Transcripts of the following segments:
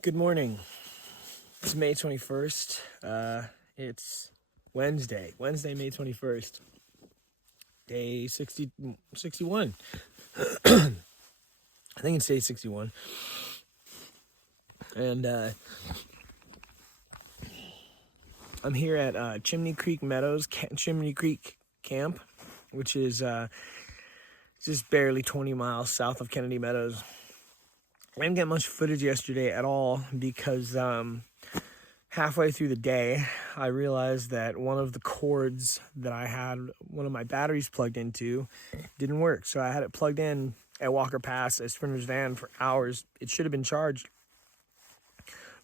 Good morning. It's May 21st. It's Wednesday, May 21st, day 61. I think it's day 61. And I'm here at Chimney Creek Meadows, Chimney Creek Camp, which is just barely 20 miles south of Kennedy Meadows. I didn't get much footage yesterday at all because halfway through the day, I realized that one of the cords that I had one of my batteries plugged into didn't work. So I had it plugged in at Walker Pass at Sprinter's van for hours. It should have been charged,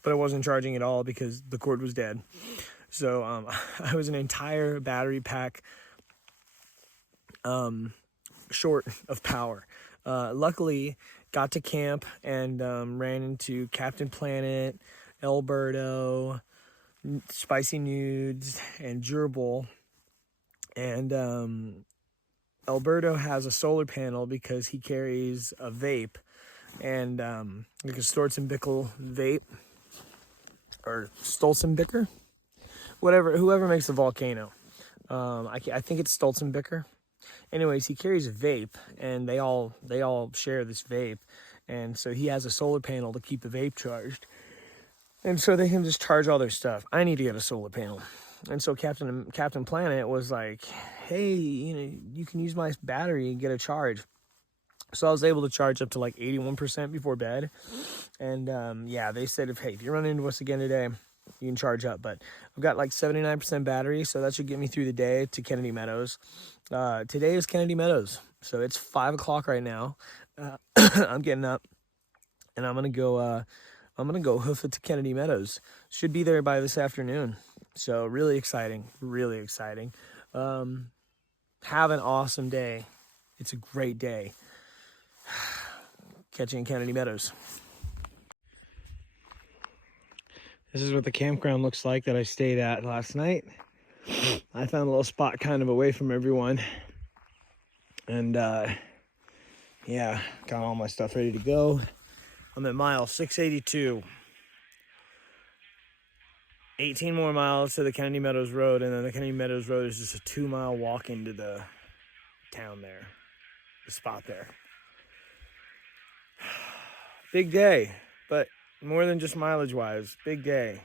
but it wasn't charging at all because the cord was dead. So I was an entire battery pack short of power. Luckily, got to camp and ran into Captain Planet, Alberto, Spicy Nudes, and Gerbil. And Alberto has a solar panel because he carries a vape, and like a Storzenbickle vape, or Stolzenbicker, whoever makes the Volcano. I think it's Stolzenbicker. Anyways, he carries a vape, and they all share this vape, and so he has a solar panel to keep the vape charged. And so they can just charge all their stuff. I need to get a solar panel. And so Captain Planet was like, hey, you can use my battery and get a charge. So I was able to charge up to like 81% before bed. And they said, if you run into us again today, you can charge up. But I've got like 79% battery, so that should get me through the day to Kennedy Meadows. Today is Kennedy Meadows, so it's 5 o'clock right now. I'm getting up, and I'm gonna go hoof it to Kennedy Meadows. Should be there by this afternoon. So really exciting, really exciting. Have an awesome day. It's a great day. Catch you in Kennedy Meadows. This is what the campground looks like that I stayed at last night. I found a little spot kind of away from everyone. And got all my stuff ready to go. I'm at mile 682. 18 more miles to the Kennedy Meadows Road, and then the Kennedy Meadows Road is just a 2-mile walk into the town there, the spot there. Big day, but more than just mileage-wise, big day.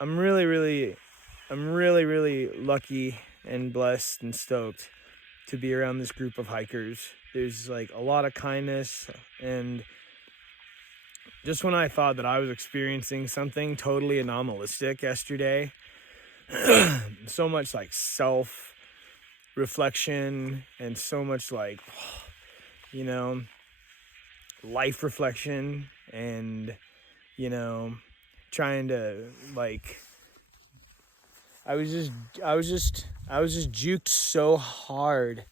I'm really, really lucky and blessed and stoked to be around this group of hikers. There's like a lot of kindness, and just when I thought that I was experiencing something totally anomalistic yesterday, so much like self-reflection and so much like, life reflection and, trying to like, I was just juked so hard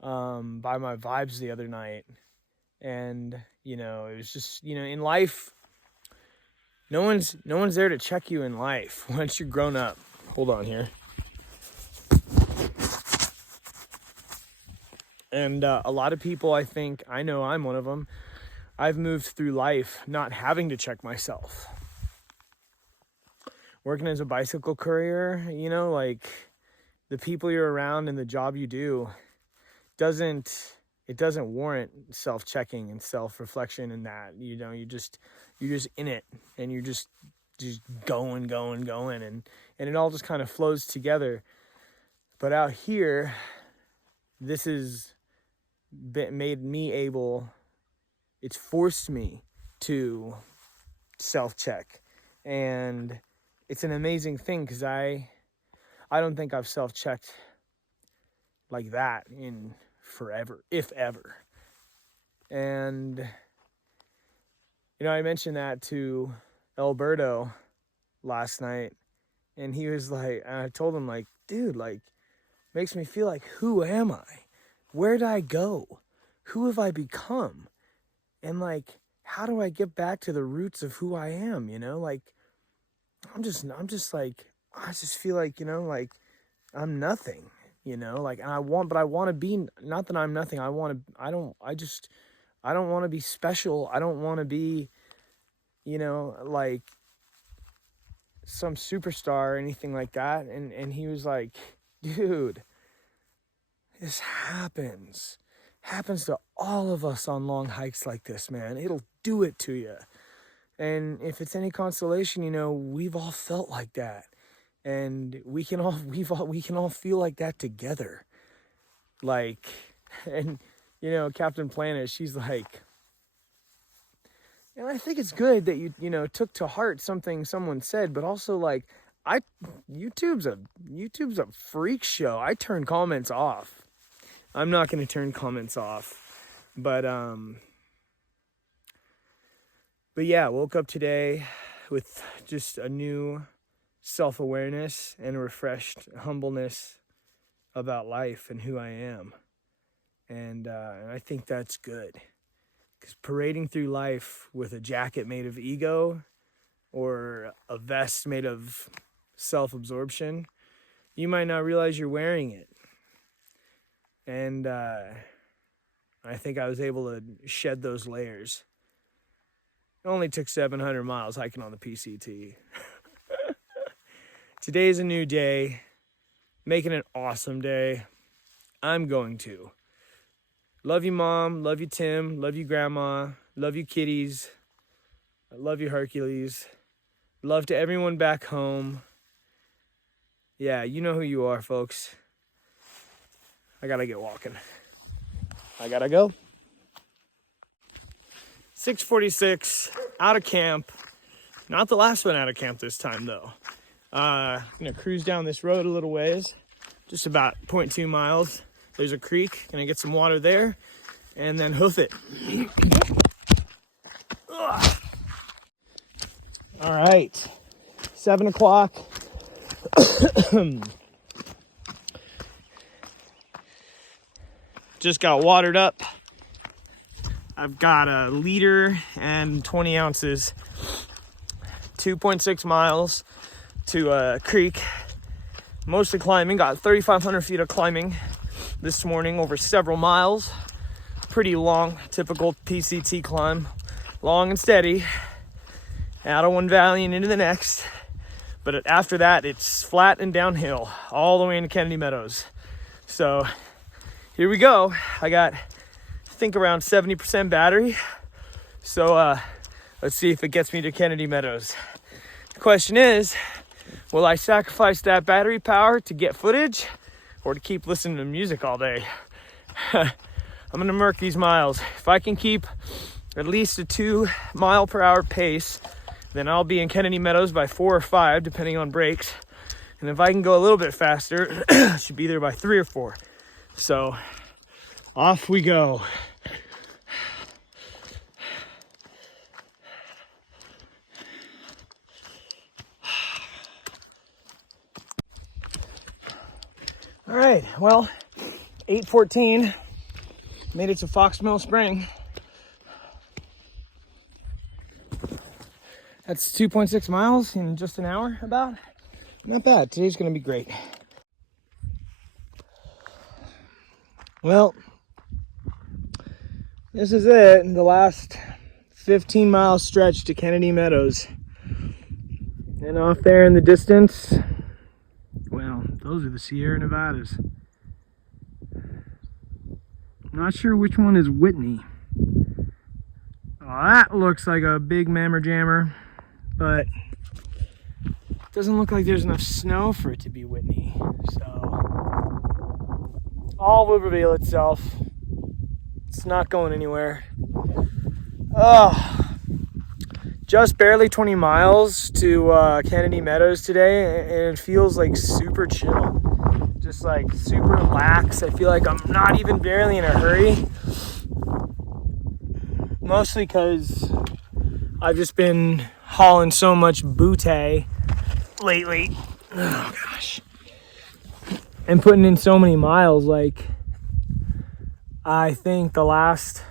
by my vibes the other night. And, it was just, in life, no one's there to check you in life once you're grown up. Hold on here. And a lot of people, I think, I know I'm one of them, I've moved through life not having to check myself. Working as a bicycle courier, like the people you're around and the job you do doesn't warrant self-checking and self-reflection and that. You're just in it, and you're just going, and it all just kind of flows together. But out here, this has made me able, it's forced me to self-check, and it's an amazing thing because I don't think I've self-checked like that in forever, if ever. And I mentioned that to Alberto last night, and he was like, I told him like, dude, like, makes me feel like, who am I? Where did I go? Who have I become? And like, how do I get back to the roots of who I am? Like, I'm just like, I just feel like, like I'm nothing. Like, and I want to be, not that I'm nothing. I don't want to be special. I don't want to be like some superstar or anything like that. And he was like, dude, this happens to all of us on long hikes like this, man. It'll do it to you. And if it's any consolation, we've all felt like that. And we can all feel like that together. Like, and Captain Planet, she's like, and I think it's good that you took to heart something someone said, but also like, YouTube's a freak show. I turn comments off. I'm not going to turn comments off, but yeah, woke up today with just a new self-awareness and a refreshed humbleness about life and who I am. And I think that's good. Because parading through life with a jacket made of ego or a vest made of self-absorption, you might not realize you're wearing it. And I think I was able to shed those layers. It only took 700 miles hiking on the PCT. Today's a new day. Making an awesome day. I'm going to. Love you, Mom. Love you, Tim. Love you, Grandma. Love you, kitties. I love you, Hercules. Love to everyone back home. Yeah, you know who you are, folks. I gotta get walking. I gotta go. 6:46, out of camp. Not the last one out of camp this time, though. I'm gonna cruise down this road a little ways, just about 0.2 miles. There's a creek, gonna get some water there, and then hoof it. All right, 7 o'clock. Just got watered up. I've got a liter and 20 ounces, 2.6 miles to a creek, mostly climbing. Got 3,500 feet of climbing this morning over several miles. Pretty long, typical PCT climb, long and steady, out of one valley and into the next. But after that, it's flat and downhill all the way into Kennedy Meadows. So here we go. I got, I think, around 70% battery. So let's see if it gets me to Kennedy Meadows. The question is, will I sacrifice that battery power to get footage or to keep listening to music all day? I'm gonna murk these miles. If I can keep at least a 2 mile per hour pace, then I'll be in Kennedy Meadows by 4 or 5, depending on breaks. And if I can go a little bit faster, I should be there by 3 or 4. So off we go. All right, well, 8:14, made it to Fox Mill Spring. That's 2.6 miles in just an hour, about. Not bad. Today's gonna be great. Well, this is it, the last 15-mile stretch to Kennedy Meadows. And off there in the distance, well, those are the Sierra Nevadas. Not sure which one is Whitney. Oh, that looks like a big mammer jammer, but it doesn't look like there's enough snow for it to be Whitney. So all will reveal itself. It's not going anywhere. Oh, just barely 20 miles to Kennedy Meadows today, and it feels like super chill. Just like super relaxed. I feel like I'm not even barely in a hurry. Mostly because I've just been hauling so much booty lately. Oh gosh. And putting in so many miles. Like, I think the last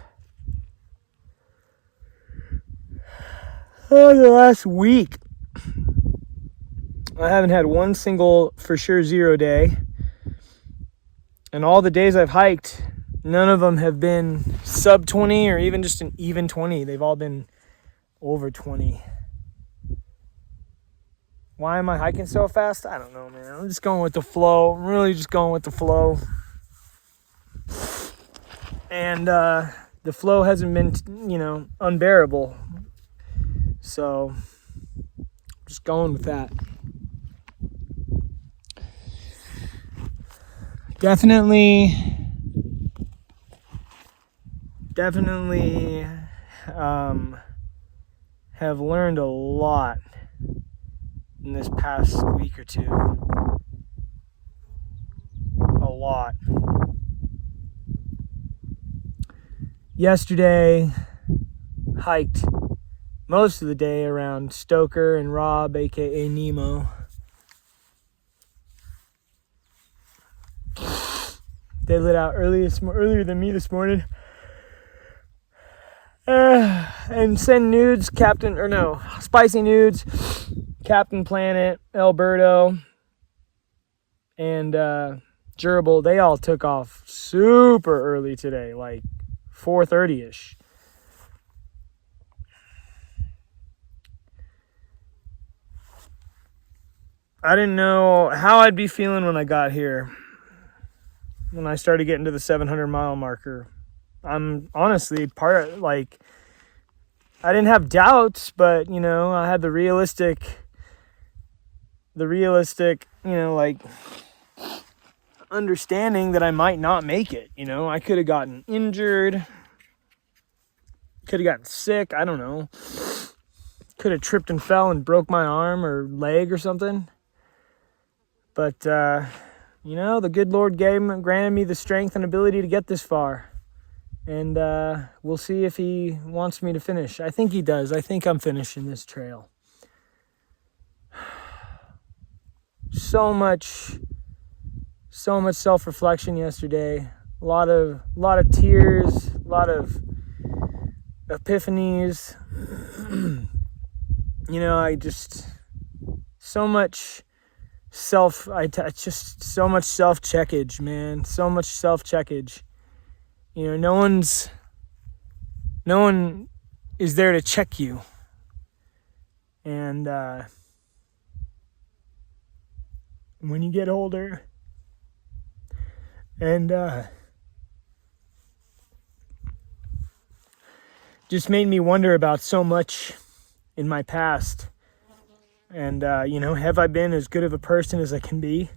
week, I haven't had one single for sure 0 day. And all the days I've hiked, none of them have been sub 20 or even just an even 20. They've all been over 20. Why am I hiking so fast? I don't know, man. I'm just going with the flow. I'm really just going with the flow. And the flow hasn't been, unbearable. So, just going with that. Definitely have learned a lot in this past week or two. A lot. Yesterday, hiked most of the day around Stoker and Rob, aka Nemo. They lit out earlier than me this morning. And send nudes, Spicy Nudes, Captain Planet, Alberto, and Gerbil. They all took off super early today, like 4:30ish. I didn't know how I'd be feeling when I got here. When I started getting to the 700-mile marker. I'm honestly I didn't have doubts, but I had the realistic, understanding that I might not make it. I could have gotten injured, could have gotten sick, I don't know. Could have tripped and fell and broke my arm or leg or something. But the good Lord granted me the strength and ability to get this far. And we'll see if he wants me to finish. I think he does. I think I'm finishing this trail. So much self-reflection yesterday. A lot of tears, a lot of epiphanies. So much self-checkage, man. So much self-checkage. No one is there to check you. And when you get older and just made me wonder about so much in my past. And have I been as good of a person as I can be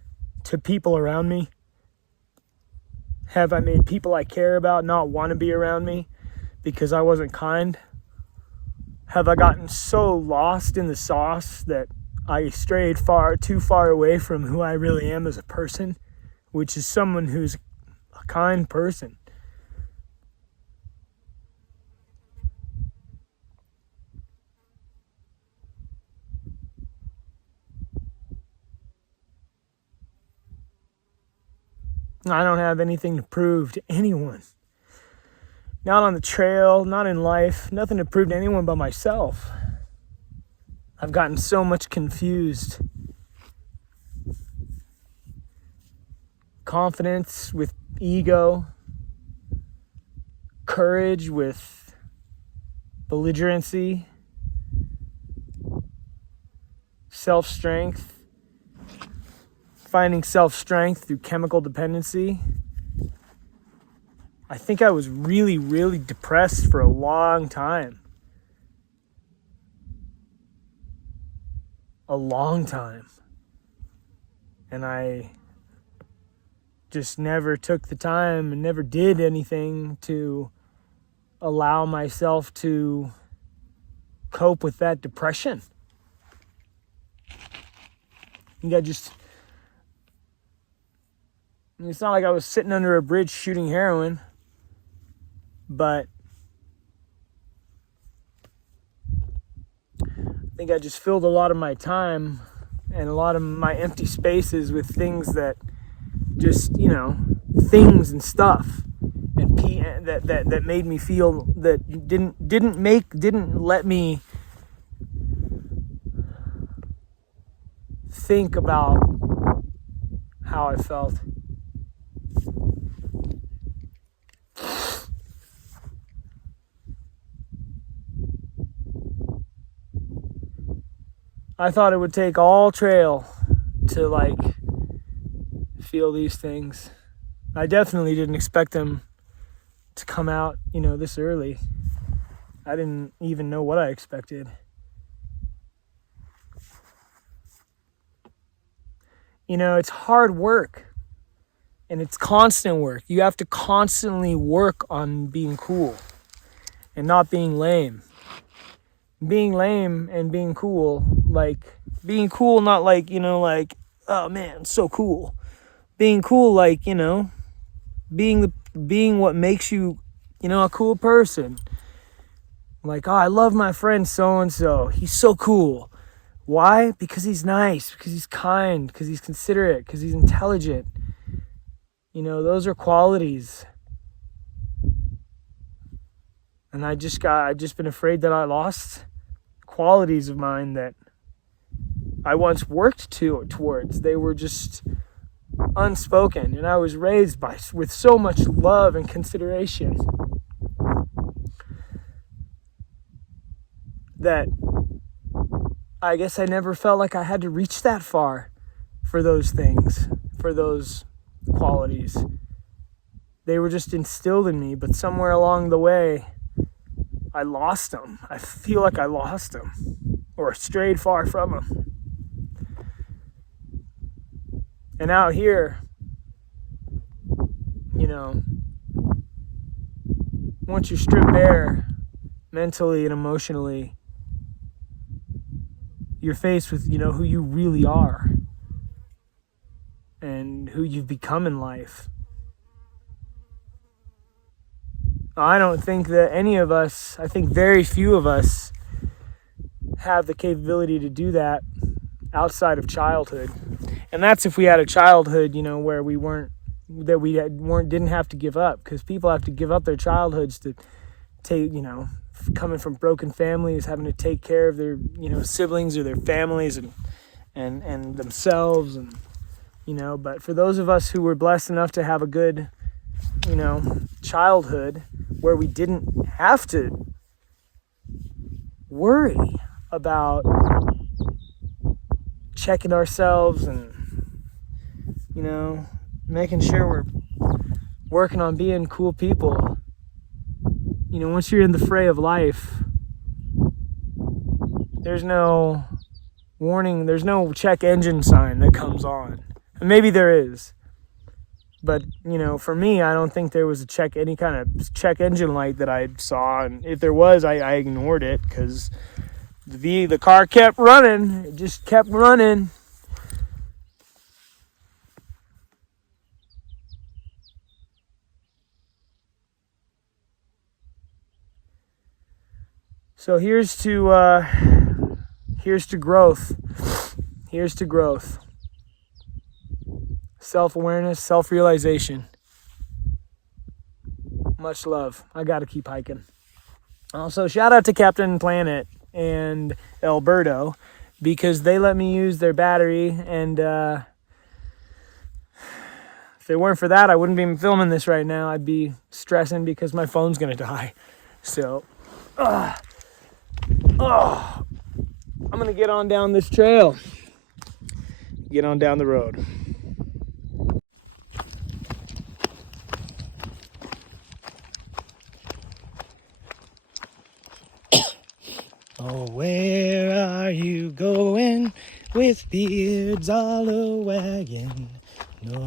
to people around me? Have I made people I care about not want to be around me because I wasn't kind? Have I gotten so lost in the sauce that I strayed too far away from who I really am as a person, which is someone who's a kind person? I don't have anything to prove to anyone. Not on the trail, not in life, nothing to prove to anyone but myself. I've gotten so much confused. Confidence with ego, courage with belligerency, self-strength, finding self-strength through chemical dependency. I think I was really, really depressed for a long time. A long time. And I just never took the time and never did anything to allow myself to cope with that depression. It's not like I was sitting under a bridge shooting heroin, but I think I just filled a lot of my time and a lot of my empty spaces with things that just, things and stuff and that made me feel that didn't let me think about how I felt. I thought it would take all trail to like feel these things. I definitely didn't expect them to come out, this early. I didn't even know what I expected. It's hard work, and it's constant work. You have to constantly work on being cool and not being lame. Being lame and being cool, like being cool, not like, like, oh man, so cool. Being cool, like, being what makes you, a cool person. Like, oh, I love my friend so-and-so. He's so cool. Why? Because he's nice, because he's kind, because he's considerate, because he's intelligent. Those are qualities. And I've just been afraid that I lost qualities of mine that I once worked towards. They were just unspoken, and I was raised with so much love and consideration that I guess I never felt like I had to reach that far for those things, for those qualities. They were just instilled in me, but somewhere along the way, I lost them. I feel like I lost them or strayed far from them. And out here, once you're stripped bare mentally and emotionally, you're faced with, who you really are and who you've become in life. I don't think that any of us, I think very few of us have the capability to do that outside of childhood. And that's if we had a childhood, where we didn't have to give up, because people have to give up their childhoods to take, coming from broken families, having to take care of their, siblings or their families and themselves, and, but for those of us who were blessed enough to have a good, childhood where we didn't have to worry about checking ourselves and, making sure we're working on being cool people. Once you're in the fray of life, there's no warning, there's no check engine sign that comes on. And maybe there is. But, for me, I don't think there was any kind of check engine light that I saw. And if there was, I ignored it, because the car kept running. It just kept running. So here's to growth. Here's to growth. Self-awareness, self-realization. Much love. I gotta keep hiking. Also, shout out to Captain Planet and Alberto, because they let me use their battery, and if it weren't for that, I wouldn't be filming this right now. I'd be stressing because my phone's gonna die. So, I'm gonna get on down this trail. Get on down the road. Oh, where are you going with beards all a-wagging? No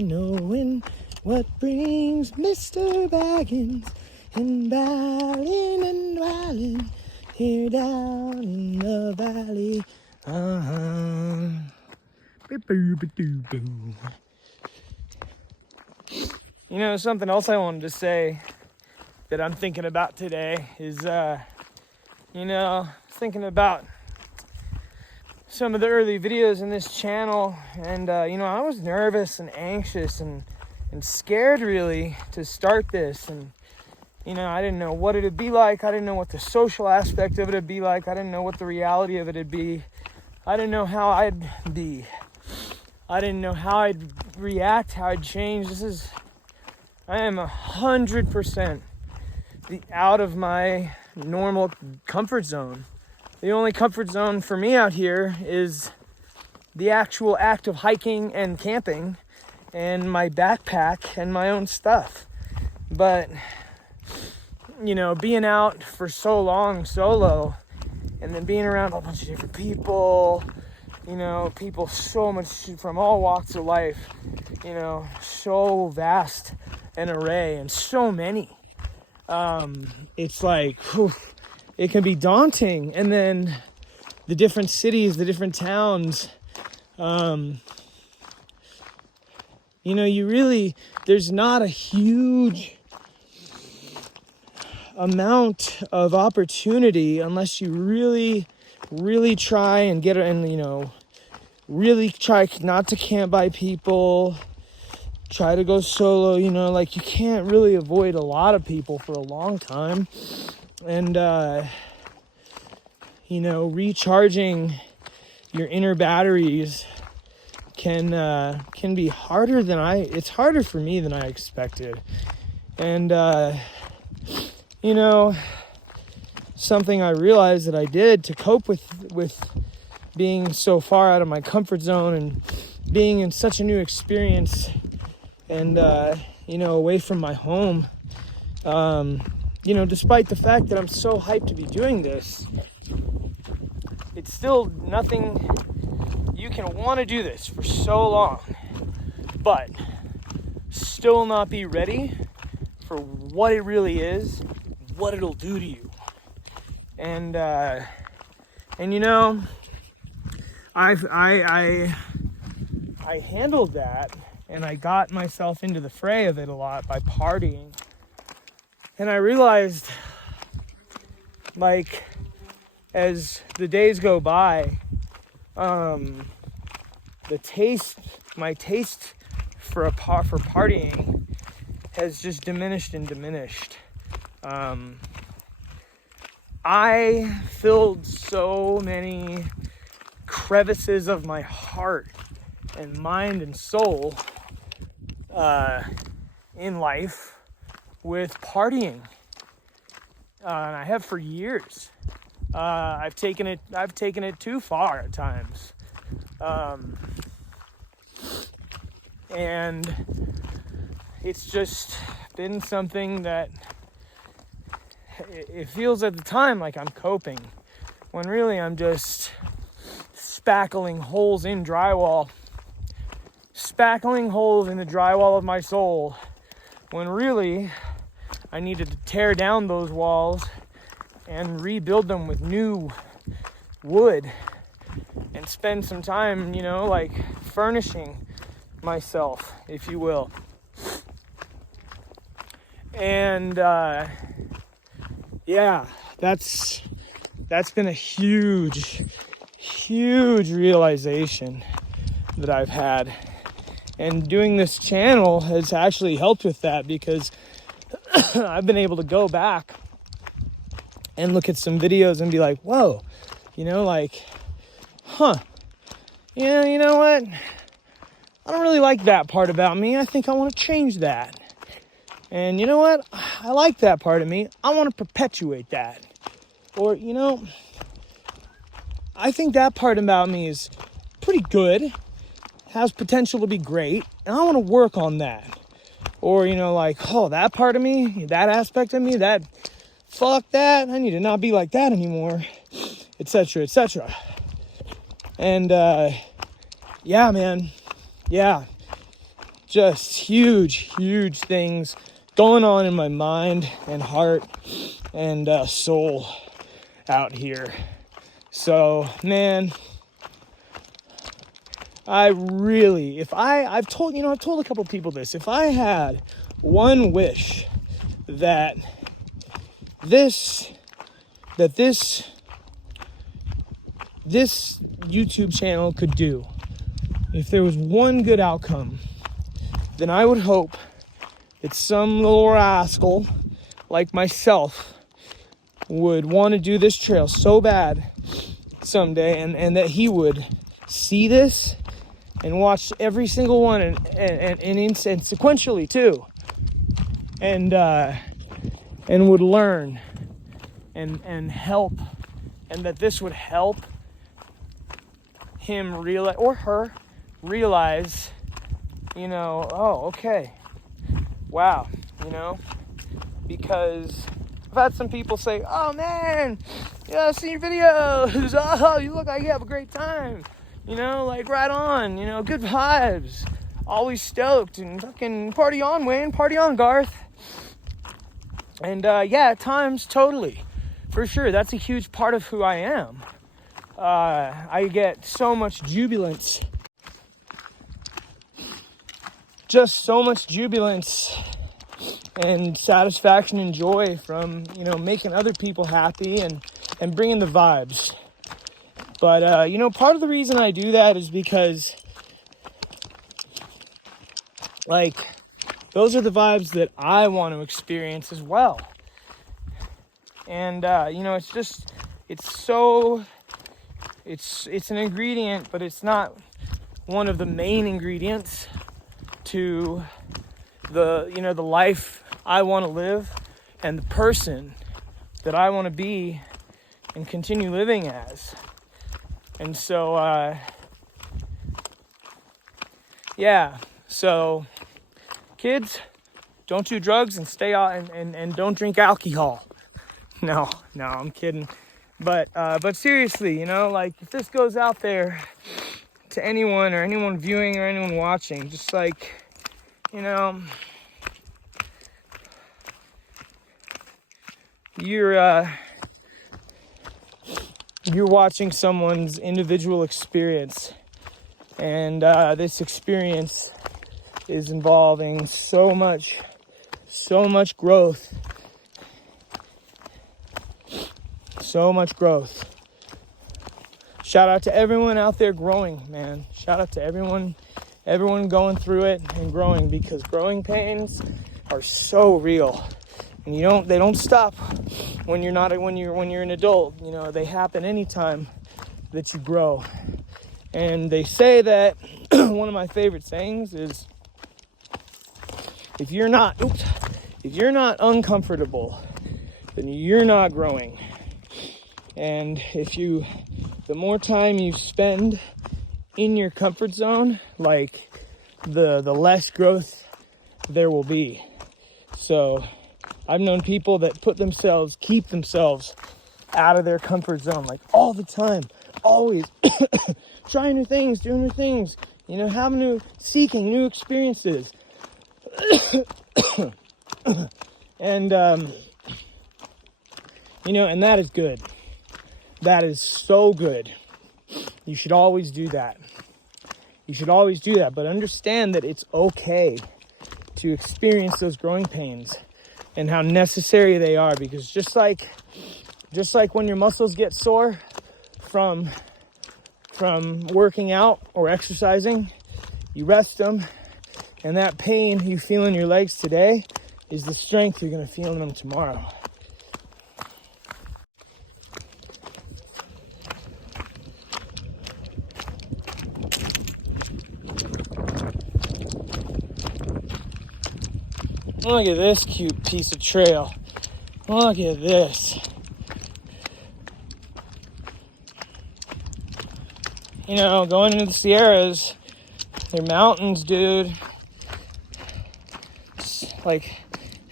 knowing what brings Mr. Baggins and ballin' and wildin' here down in the valley. Something else I wanted to say that I'm thinking about today is, thinking about some of the early videos in this channel, and, I was nervous and anxious and scared, really, to start this, and, I didn't know what it'd be like. I didn't know what the social aspect of it would be like. I didn't know what the reality of it would be. I didn't know how I'd be. I didn't know how I'd react, how I'd change. I am 100% out of my normal comfort zone. The only comfort zone for me out here is the actual act of hiking and camping and my backpack and my own stuff. But, you know, being out for so long solo and then being around a bunch of different people, you know, people so much from all walks of life, you know, so vast an array and so many. It's like, whew, it can be daunting. And then the different cities, the different towns, you know, there's not a huge amount of opportunity unless you really try and get it, and, you know, really try not to camp by people, try to go solo, you know, like you can't really avoid a lot of people for a long time. And, you know, recharging your inner batteries can be harder it's harder for me than I expected. And, you know, something I realized that I did to cope with being so far out of my comfort zone and being in such a new experience and, you know, away from my home, you know, despite the fact that I'm so hyped to be doing this, it's still nothing. You can want to do this for so long, but still not be ready for what it really is, what it'll do to you. And you know, I handled that, and I got myself into the fray of it a lot by partying. And I realized, like, as the days go by, my taste for partying has just diminished and diminished. I filled so many crevices of my heart and mind and soul in life with partying, and I have for years. I've taken it too far at times, and it's just been something that it feels at the time like I'm coping, when really I'm just spackling holes in the drywall of my soul, when really I needed to tear down those walls and rebuild them with new wood and spend some time, you know, like furnishing myself, if you will. And yeah, that's been a huge realization that I've had. And doing this channel has actually helped with that, because I've been able to go back and look at some videos and be like, whoa, you know, like, yeah, you know what? I don't really like that part about me. I think I want to change that. And you know what? I like that part of me. I want to perpetuate that. Or, you know, I think that part about me is pretty good, has potential to be great, and I want to work on that. Or, you know, like, oh, that part of me, that aspect of me, that, fuck that, I need to not be like that anymore, etc., etc. And, yeah, man, yeah, just huge things going on in my mind and heart and soul out here. So, man, I've told a couple people this. If I had one wish that this YouTube channel could do, if there was one good outcome, then I would hope that some little rascal like myself would want to do this trail so bad someday, and that he would see this and watch every single one and sequentially too, and would learn and help and that this would help him realize, or her realize, oh, okay, wow, because I've had some people say, oh man, yeah, I've seen your videos, oh, you look like you have a great time, like right on, good vibes, always stoked, and fucking party on, Wayne, party on, Garth. And yeah, at times, totally, for sure, that's a huge part of who I am. I get so much jubilance, just so much jubilance and satisfaction and joy from, making other people happy and bringing the vibes. But, part of the reason I do that is because, like, those are the vibes that I want to experience as well. And, it's an ingredient, but it's not one of the main ingredients to the life I want to live and the person that I want to be and continue living as. And so, yeah, so kids, don't do drugs and stay out and don't drink alcohol. No, I'm kidding. But seriously, like if this goes out there to anyone or anyone viewing or anyone watching, just like, you're watching someone's individual experience, and this experience is involving so much growth. So much growth. Shout out to everyone out there growing, man. Shout out to everyone going through it and growing, because growing pains are so real. And they don't stop when you're an adult. They happen anytime that you grow. And they say that one of my favorite sayings is, if you're not uncomfortable, then you're not growing. And the more time you spend in your comfort zone, like the less growth there will be. So I've known people that keep themselves out of their comfort zone, like all the time, always trying new things, doing new things, seeking new experiences. And, and that is good. That is so good. You should always do that. But understand that it's okay to experience those growing pains and how necessary they are, because just like when your muscles get sore from working out or exercising, you rest them, and that pain you feel in your legs today is the strength you're going to feel in them tomorrow. Look at this cute piece of trail. Look at this. Going into the Sierras, they're mountains, dude. It's like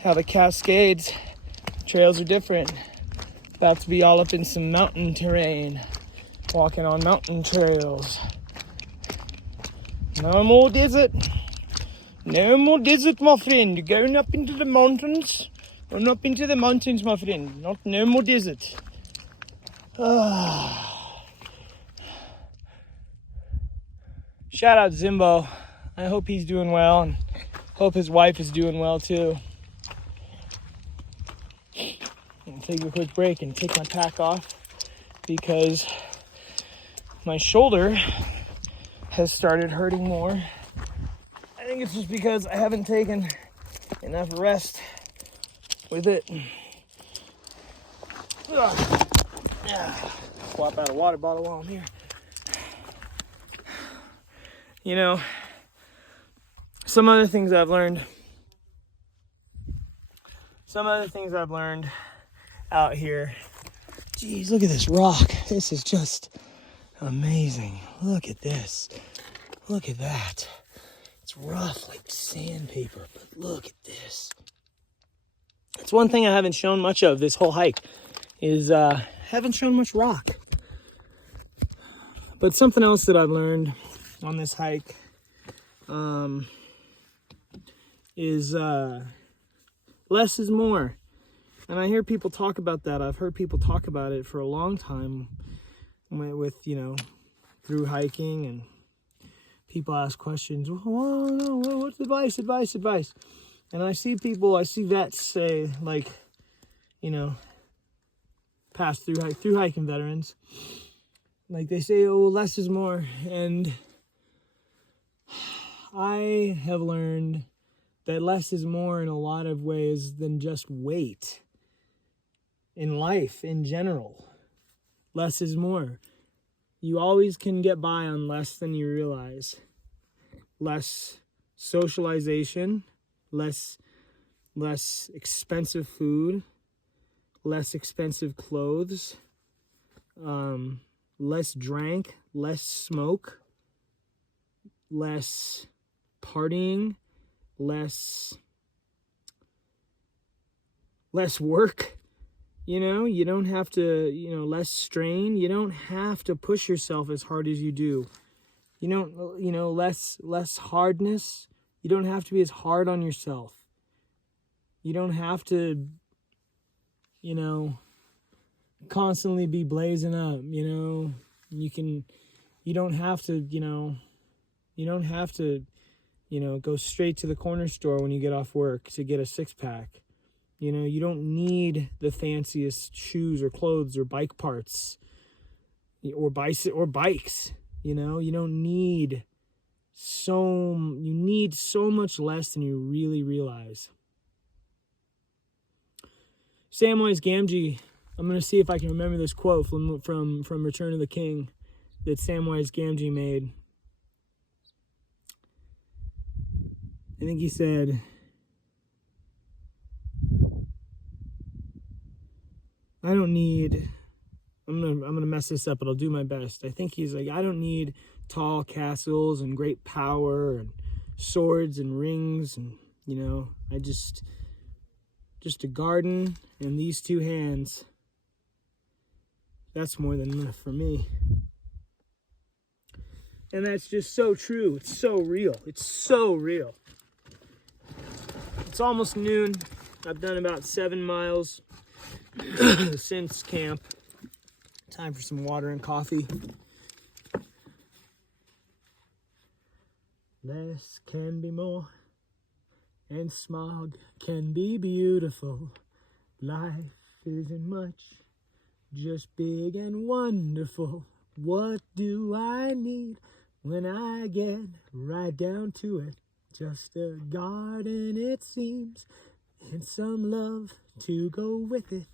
how the Cascades trails are different. About to be all up in some mountain terrain, walking on mountain trails. No more desert. No more desert, my friend. You're going up into the mountains. Going up into the mountains, my friend. No more desert. Shout out Zimbo. I hope he's doing well, and hope his wife is doing well too. I'm gonna take a quick break and take my pack off, because my shoulder has started hurting more. I think it's just because I haven't taken enough rest with it. Swap out a water bottle while I'm here. Some other things I've learned out here Jeez, look at this rock. This is just amazing. Look at this. Look at that. It's rough like sandpaper, but look at this. It's one thing I haven't shown much of this whole hike is haven't shown much rock. But something else that I've learned on this hike is less is more. And I hear people talk about that. I've heard people talk about it for a long time with, you know, through hiking, and people ask questions. Well, no, what's advice? And I see vets say, like, you know, through hiking veterans, like they say, oh, less is more. And I have learned that less is more in a lot of ways than just weight. In life, in general, less is more. You always can get by on less than you realize. Less socialization, less expensive food, less expensive clothes, less drank, less smoke, less partying, less work. You know, you don't have to, you know, less strain. You don't have to push yourself as hard as you do. You don't, you know, less hardness. You don't have to be as hard on yourself. You don't have to, you know, constantly be blazing up, you know. You don't have to, go straight to the corner store when you get off work to get a 6-pack. You know, you don't need the fanciest shoes or clothes or bike parts or bikes. You know, you need so much less than you really realize. Samwise Gamgee, I'm going to see if I can remember this quote from Return of the King that Samwise Gamgee made. I think he said, I'm gonna mess this up, but I'll do my best. I think he's like, I don't need tall castles and great power and swords and rings, and, you know, I just a garden and these 2 hands. That's more than enough for me. And that's just so true. It's so real. It's almost noon. I've done about 7 miles since camp. Time for some water and coffee. Less can be more, and smog can be beautiful. Life isn't much, just big and wonderful. What do I need when I get right down to it? Just a garden, it seems, and some love to go with it.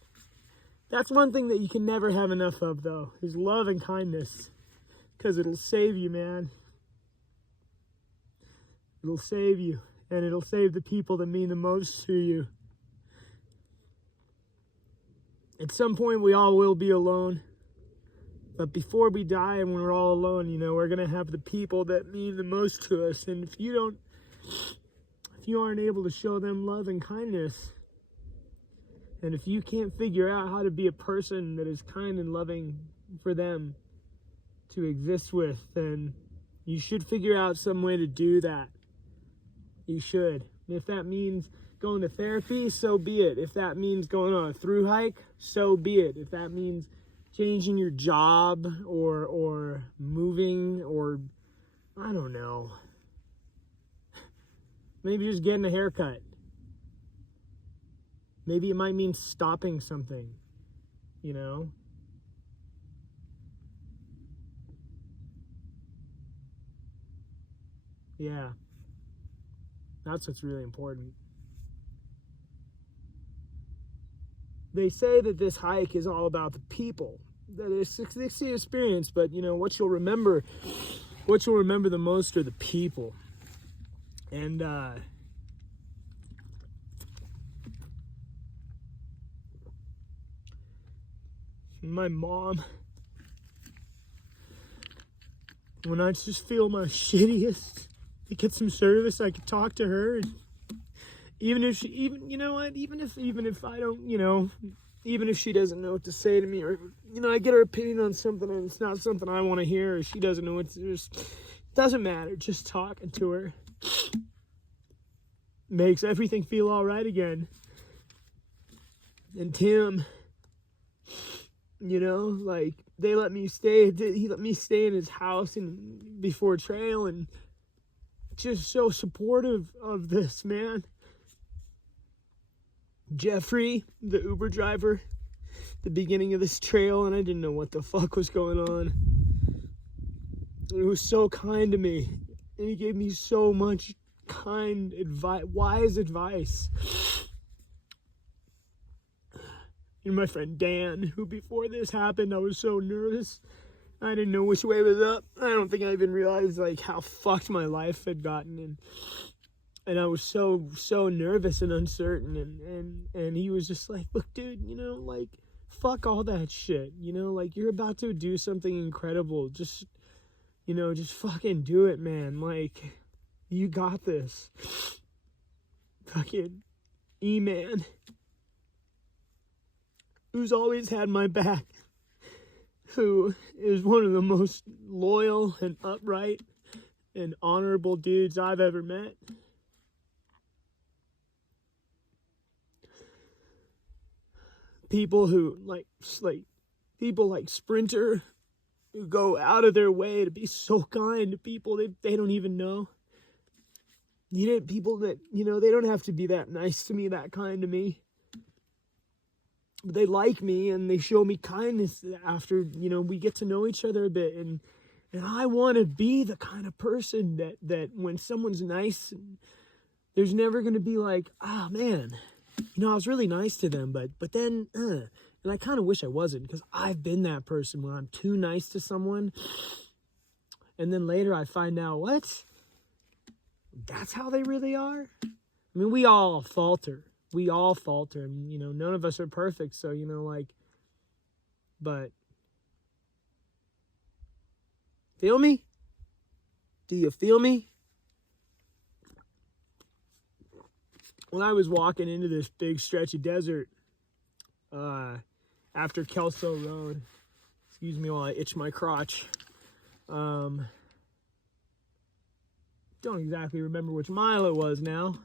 That's one thing that you can never have enough of, though, is love and kindness. Because it'll save you, man. It'll save you. And it'll save the people that mean the most to you. At some point, we all will be alone. But before we die and when we're all alone, you know, we're going to have the people that mean the most to us. And if you aren't able to show them love and kindness, and if you can't figure out how to be a person that is kind and loving for them to exist with, then you should figure out some way to do that. You should. If that means going to therapy, so be it. If that means going on a thru hike, so be it. If that means changing your job or moving, or I don't know, maybe just getting a haircut. Maybe it might mean stopping something, you know? Yeah. That's what's really important. They say that this hike is all about the people. That it's the experience, but, you know, what you'll remember the most are the people. And, and my mom. When I just feel my shittiest, to get some service, I could talk to her. And even if I don't, even if she doesn't know what to say to me, or, I get her opinion on something and it's not something I want to hear, or she doesn't know what to do, it doesn't matter. Just talking to her makes everything feel all right again. And Tim, they let me stay. He let me stay in his house and before trail, and just so supportive of this, man. Jeffrey, the Uber driver, the beginning of this trail, and I didn't know what the fuck was going on. He was so kind to me, and he gave me so much kind advice, wise advice. And my friend Dan, who before this happened, I was so nervous. I didn't know which way was up. I don't think I even realized how fucked my life had gotten, and I was so nervous and uncertain, and he was just like, look, dude, fuck all that shit, you're about to do something incredible. Just fucking do it, man. You got this. Fucking E-Man, who's always had my back, who is one of the most loyal and upright and honorable dudes I've ever met. People who, people like Sprinter, who go out of their way to be so kind to people they don't even know. People that, they don't have to be that nice to me, that kind to me. But they like me and they show me kindness after, we get to know each other a bit. And I want to be the kind of person that when someone's nice, there's never going to be like, man, I was really nice to them, but then, and I kind of wish I wasn't, because I've been that person when I'm too nice to someone, and then later I find out, what? That's how they really are? I mean, we all falter, and, none of us are perfect, so, but, feel me? Do you feel me? When I was walking into this big stretch of desert, after Kelso Road, excuse me while I itch my crotch, don't exactly remember which mile it was now.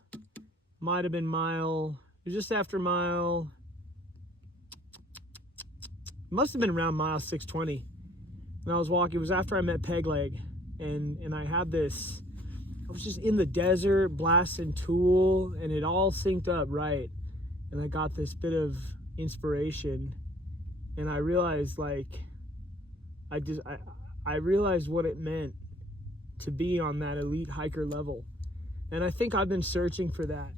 Might have been it was just after must have been around mile 620. And I was walking, it was after I met Pegleg, and I had this, I was just in the desert, blasting Tool, and it all synced up right. And I got this bit of inspiration, and I realized, I realized what it meant to be on that elite hiker level. And I think I've been searching for that.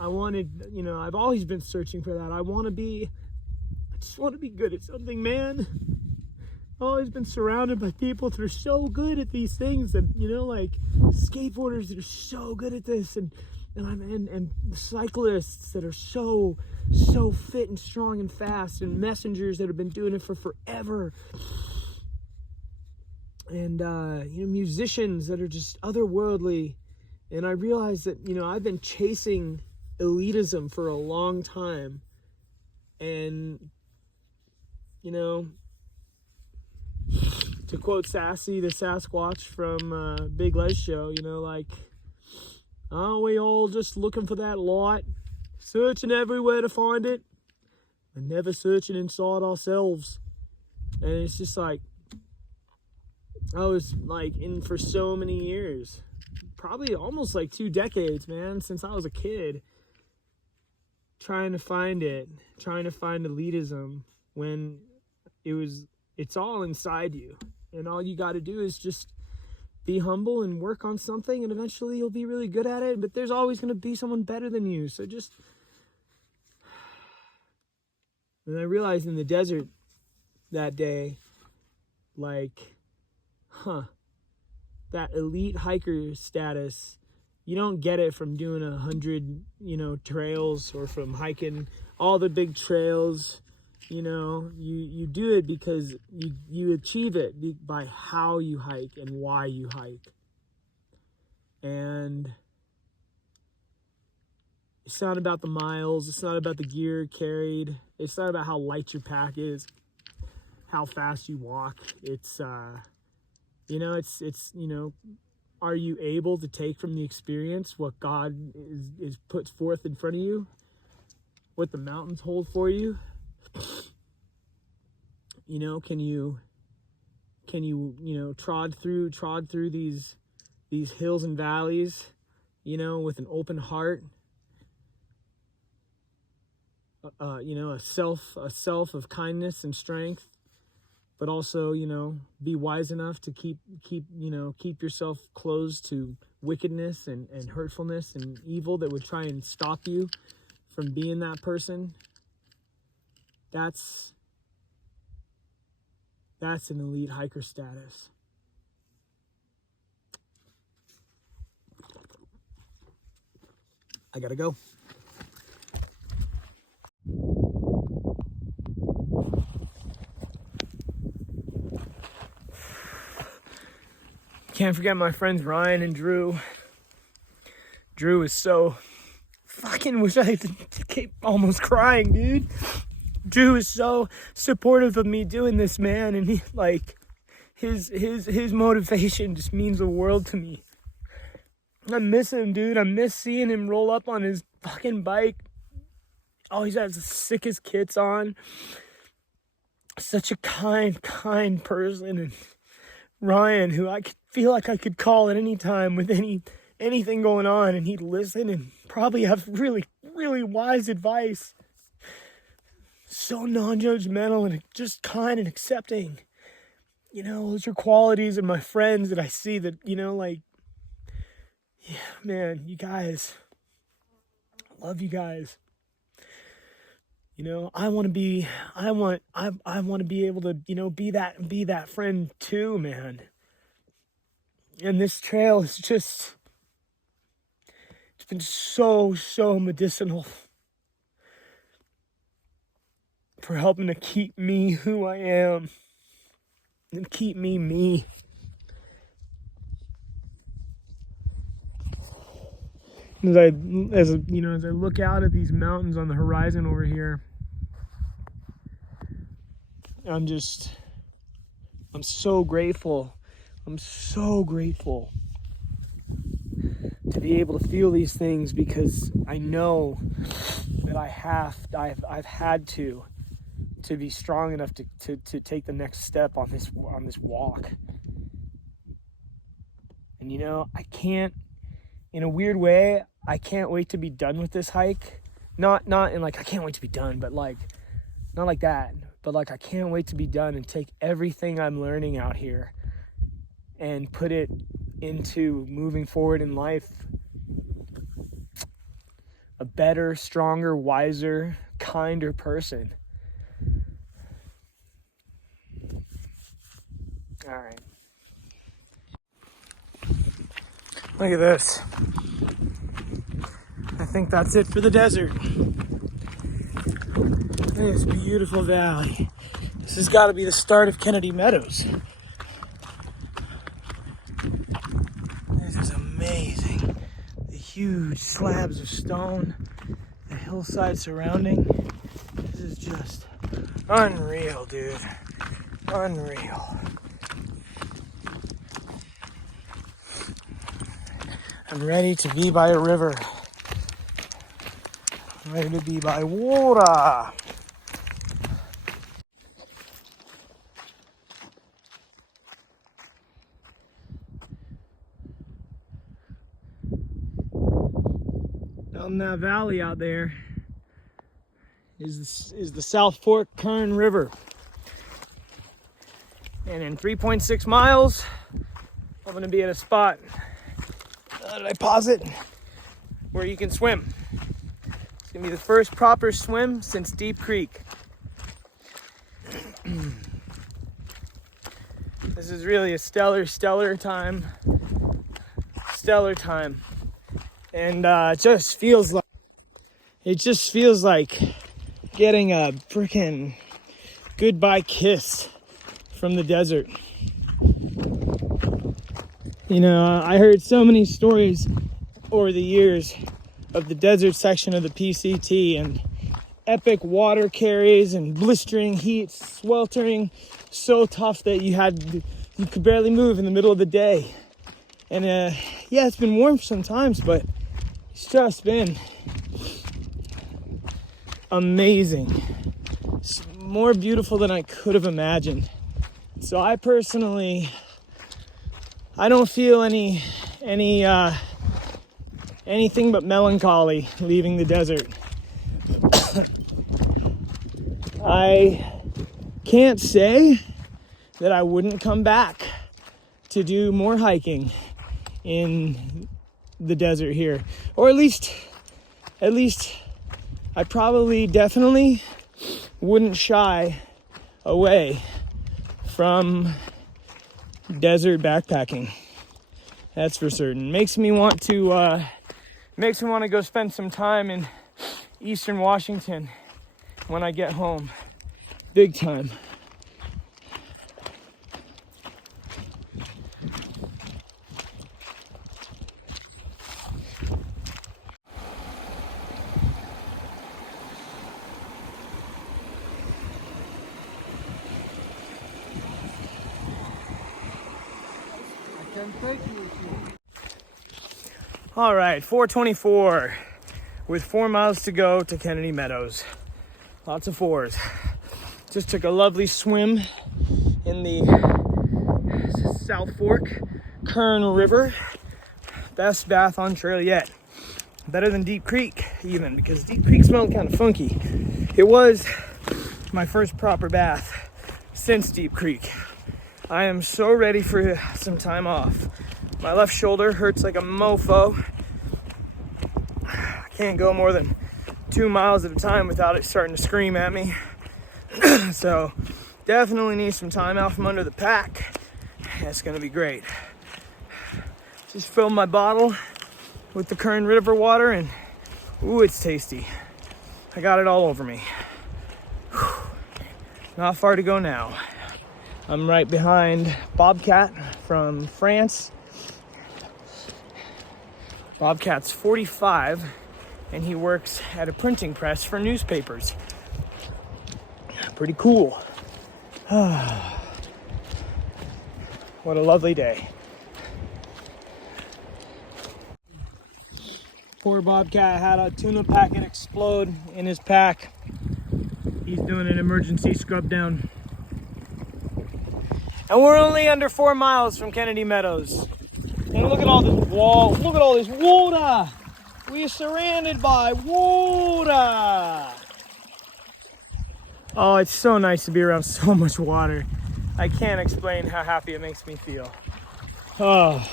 I've always been searching for that. I just want to be good at something, man. I've always been surrounded by people that are so good at these things, that, skateboarders that are so good at this, and cyclists that are so fit and strong and fast, and messengers that have been doing it for forever, and musicians that are just otherworldly. And I realized that, I've been chasing elitism for a long time, and to quote Sassy the Sasquatch from Big Les Show, aren't we all just looking for that light, searching everywhere to find it, and never searching inside ourselves? And it's just I was in for so many years, probably almost 2 decades, man, since I was a kid, trying to find elitism, when it's all inside you, and all you got to do is just be humble and work on something, and eventually you'll be really good at it. But there's always going to be someone better than you, so just... And I realized in the desert that day, that elite hiker status, you don't get it from doing 100, trails, or from hiking all the big trails you do it because you achieve it by how you hike and why you hike. And it's not about the miles, it's not about the gear carried, it's not about how light your pack is, how fast you walk. It's are you able to take from the experience what God is puts forth in front of you, what the mountains hold for you? Can you trod through these hills and valleys, with an open heart, a self of kindness and strength, but also, be wise enough to keep yourself closed to wickedness and hurtfulness and evil that would try and stop you from being that person. That's an elite hiker status. I gotta go. Can't forget my friends Ryan and Drew. Drew is so fucking, wish I had to keep almost crying, dude. Drew is so supportive of me doing this, man, and he, his motivation just means the world to me. I miss him, dude. I miss seeing him roll up on his fucking bike. Always has the sickest kits on. Such a kind person. And Ryan, who I could feel like I could call at any time with anything going on, and he'd listen and probably have really, really wise advice. So non-judgmental and just kind and accepting. Those are qualities in my friends that I see that, yeah, man, you guys, I love you guys. I want to be able to, be that friend too, man. And this trail is it's been so medicinal for helping to keep me who I am and keep me. As I look out at these mountains on the horizon over here, I'm so grateful. I'm so grateful to be able to feel these things, because I know that I've had to be strong enough to take the next step on this walk. And I can't, in a weird way, I can't wait to be done with this hike. Not in I can't wait to be done, but not like that. But I can't wait to be done and take everything I'm learning out here and put it into moving forward in life. A better, stronger, wiser, kinder person. All right. Look at this. I think that's it for the desert. This beautiful valley. This has got to be the start of Kennedy Meadows. This is amazing. The huge slabs of stone, the hillside surrounding. This is just unreal, dude. Unreal. I'm ready to be by a river. I'm ready to be by water. Down in that valley out there is the South Fork Kern River. And in 3.6 miles, I'm going to be at a spot, did I pause it, where you can swim. It's going to be the first proper swim since Deep Creek. This is really a stellar time. Stellar time. And it just feels like getting a freaking goodbye kiss from the desert. You know, I heard so many stories over the years of the desert section of the PCT and epic water carries and blistering heat, sweltering, so tough that you could barely move in the middle of the day. And yeah, it's been warm sometimes, but it's just been amazing. It's more beautiful than I could have imagined. So I personally, I don't feel anything but melancholy leaving the desert. I can't say that I wouldn't come back to do more hiking in the desert here, or at least I probably definitely wouldn't shy away from desert backpacking. That's for certain. Makes me want to go spend some time in Eastern Washington when I get home. Big time. All right, 4:24 with 4 miles to go to Kennedy Meadows. Lots of fours. Just took a lovely swim in the South Fork Kern River. Best bath on trail yet. Better than Deep Creek even, because Deep Creek smelled kind of funky. It was my first proper bath since Deep Creek. I am so ready for some time off. My left shoulder hurts like a mofo. I can't go more than 2 miles at a time without it starting to scream at me. So definitely need some time out from under the pack. That's gonna be great. Just filled my bottle with the Kern River water and ooh, it's tasty. I got it all over me. Whew. Not far to go now. I'm right behind Bobcat from France. Bobcat's 45 and he works at a printing press for newspapers. Pretty cool. What a lovely day. Poor Bobcat had a tuna packet explode in his pack. He's doing an emergency scrub down. And we're only under 4 miles from Kennedy Meadows. And look at all this wall. Look at all this water. We are surrounded by water. Oh, it's so nice to be around so much water. I can't explain how happy it makes me feel. Oh,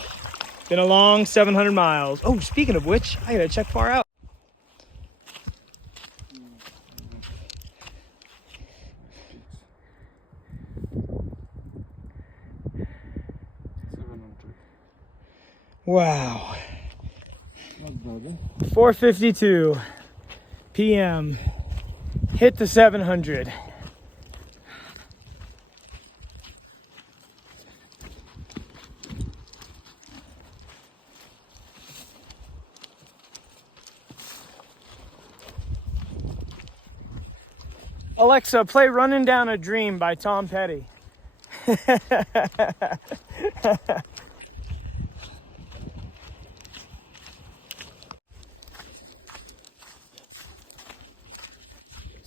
been a long 700 miles. Oh, speaking of which, I gotta check far out. Wow. 4:52 p.m. Hit the 700. Alexa, play Running Down a Dream by Tom Petty.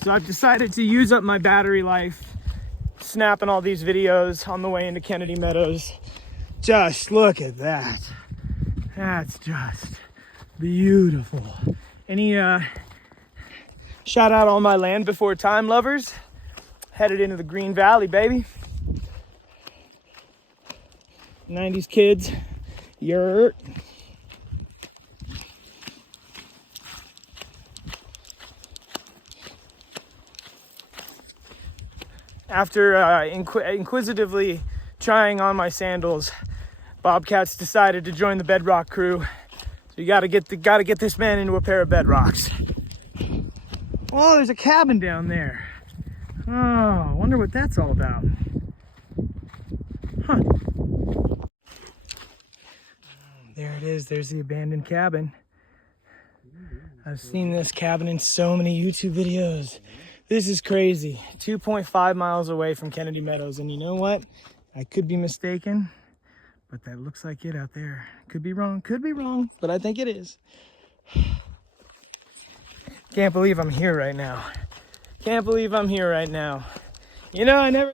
So I've decided to use up my battery life snapping all these videos on the way into Kennedy Meadows. Just look at that. That's just beautiful. Any shout out all my Land Before Time lovers. Headed into the Green Valley, baby. 90s kids. Yurt. After inquisitively trying on my sandals, Bobcats decided to join the bedrock crew. So you gotta get this man into a pair of bedrocks. Oh, there's a cabin down there. Oh, I wonder what that's all about. Huh. There it is. There's the abandoned cabin. I've seen this cabin in so many YouTube videos. This is crazy. 2.5 miles away from Kennedy Meadows. And you know what? I could be mistaken, but that looks like it out there. Could be wrong, but I think it is. Can't believe I'm here right now. Can't believe I'm here right now. You know,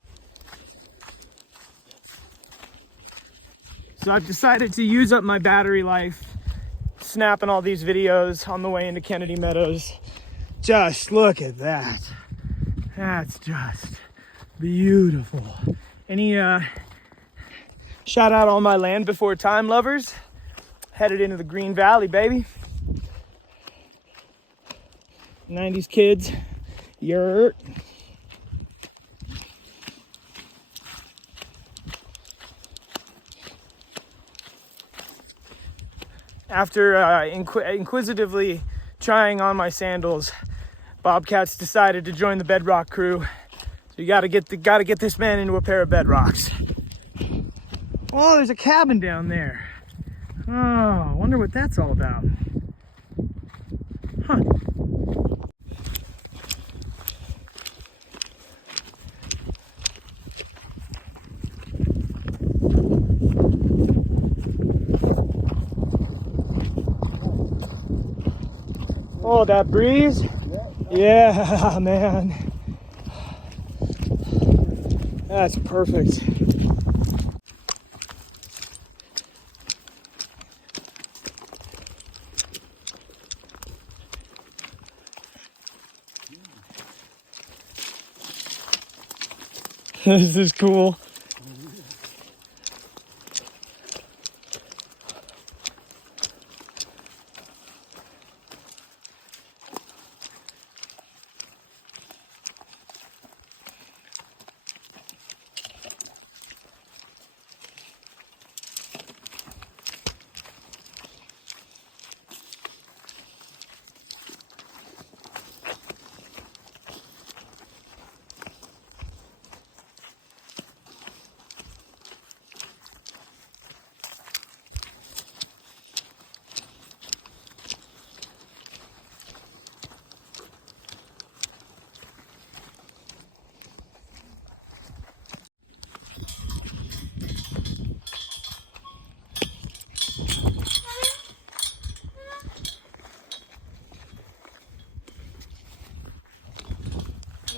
So I've decided to use up my battery life snapping all these videos on the way into Kennedy Meadows. Just look at that. That's just beautiful. Any shout out all my land before time lovers. Headed into the Green Valley, baby. 90s kids. Yurt. After inquisitively trying on my sandals, Bobcats decided to join the bedrock crew. So you gotta get this man into a pair of bedrocks. Oh, there's a cabin down there. Oh, I wonder what that's all about. Huh. Oh, that breeze? Yeah, man. That's perfect. This is cool.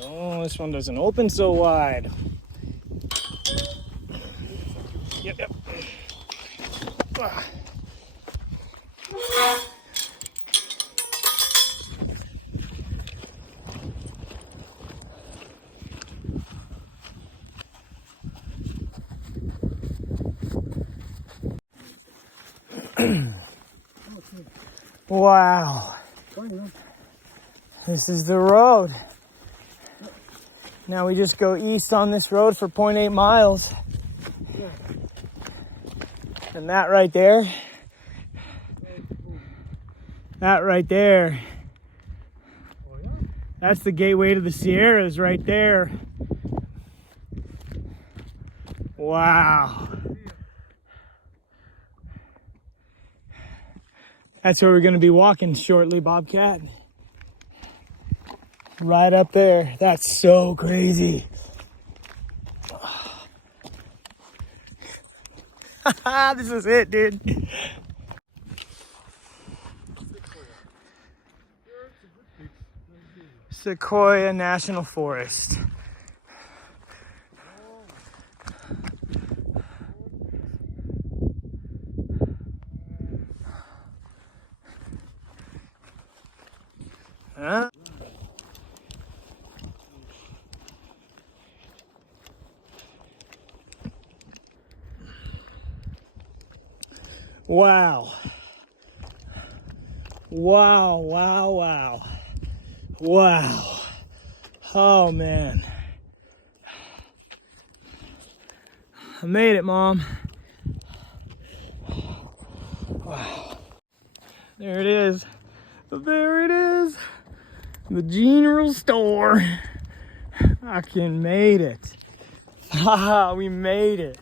Oh, this one doesn't open so wide. Yep. Ah. Wow. This is the road. Now we just go east on this road for 0.8 miles. And that right there, that's the gateway to the Sierras right there. Wow. That's where we're going to be walking shortly, Bobcat. Right up there. That's so crazy. This is it, dude. Sequoia National Forest. Huh? Wow. Wow, wow, wow. Wow. Oh, man. I made it, Mom. Wow. There it is. There it is. The general store. Fucking made it. Haha, we made it.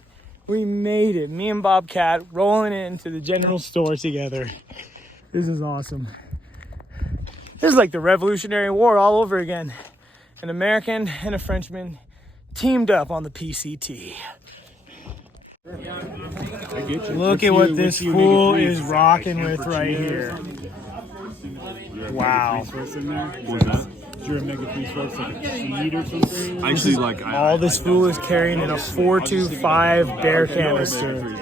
We made it. Me and Bobcat rolling into the general store together. This is awesome. This is like the Revolutionary War all over again. An American and a Frenchman teamed up on the PCT. Look at what this fool is rocking with right here. Wow. Is your omega-3 source like a seed or something? Actually, like all this fool is carrying in a 425 bear canister.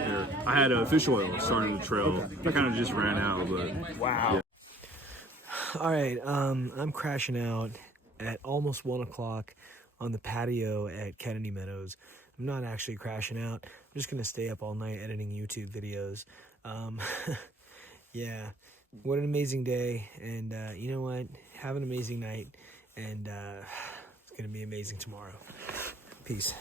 I had a fish oil starting the trail. I kind of just ran out, but wow. Yeah. All right, I'm crashing out at almost 1 o'clock on the patio at Kennedy Meadows. I'm not actually crashing out. I'm just gonna stay up all night editing YouTube videos. Yeah, what an amazing day, and you know what? Have an amazing night, and it's gonna be amazing tomorrow. Peace.